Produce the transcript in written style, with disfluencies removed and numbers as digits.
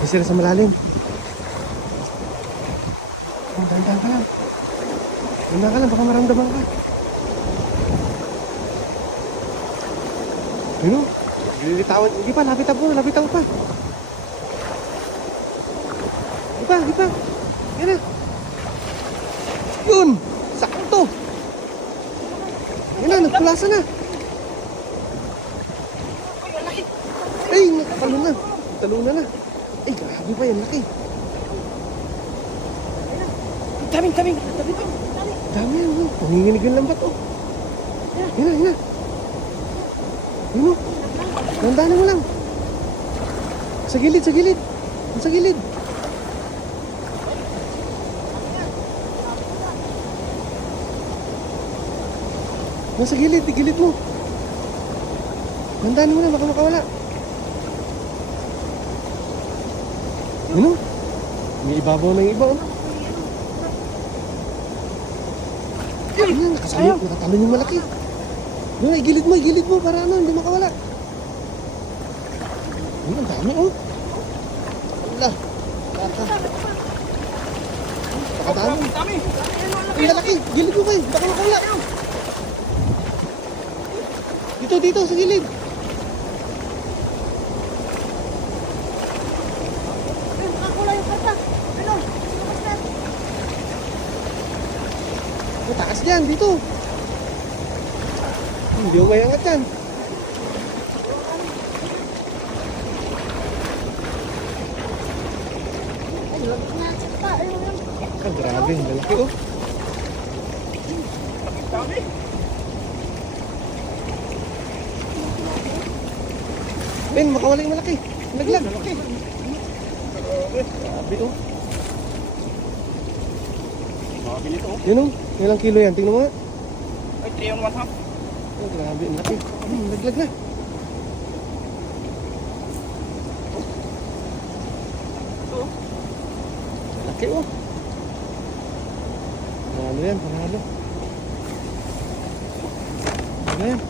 May sila sa malalim. Oh, dahan-dahan ka lang. Dahan ka lang, baka maramdaman ka. Yun o. Lilitawan. Hindi pa, lapitan mo. Lapitan mo pa. Hindi pa. Yan na. Yun. Sakto. Yan na, nagpulasa na. Ay, nagtalon na. Taluna na. Ay, grabe pa yan, laki. Daming. Dami yan, oh. Nanginginig yung lambat, oh. Yan na. Yun, oh. Dandanan mo lang. Sa gilid. Sa gilid. Nasa gilid mo. Dandanan mo lang, baka makawala. Ano? May ibabaw na yung iba, oh. Yan, nakatalon yung malaki. Yan, igilid mo para ano, hindi makawala. Yan, ang dami, oh. Wala. Nakadami. Ang lalaki, gilid mo kayo, baka makawala. Dito, sa gilid. Taas dyan, dito. Hindi ko may angat dyan. Ah, grabe, malaki, oh. Ben, makawala yung malaki. Naglag. Grabe, oh. Yun, oh. Ilang kilo yan? Tingnan mo nga. Ay, 3 on 1 half. Oh, grabe, ang laki. Naglag na. Laki, oh. Panalo yan. Ano yan?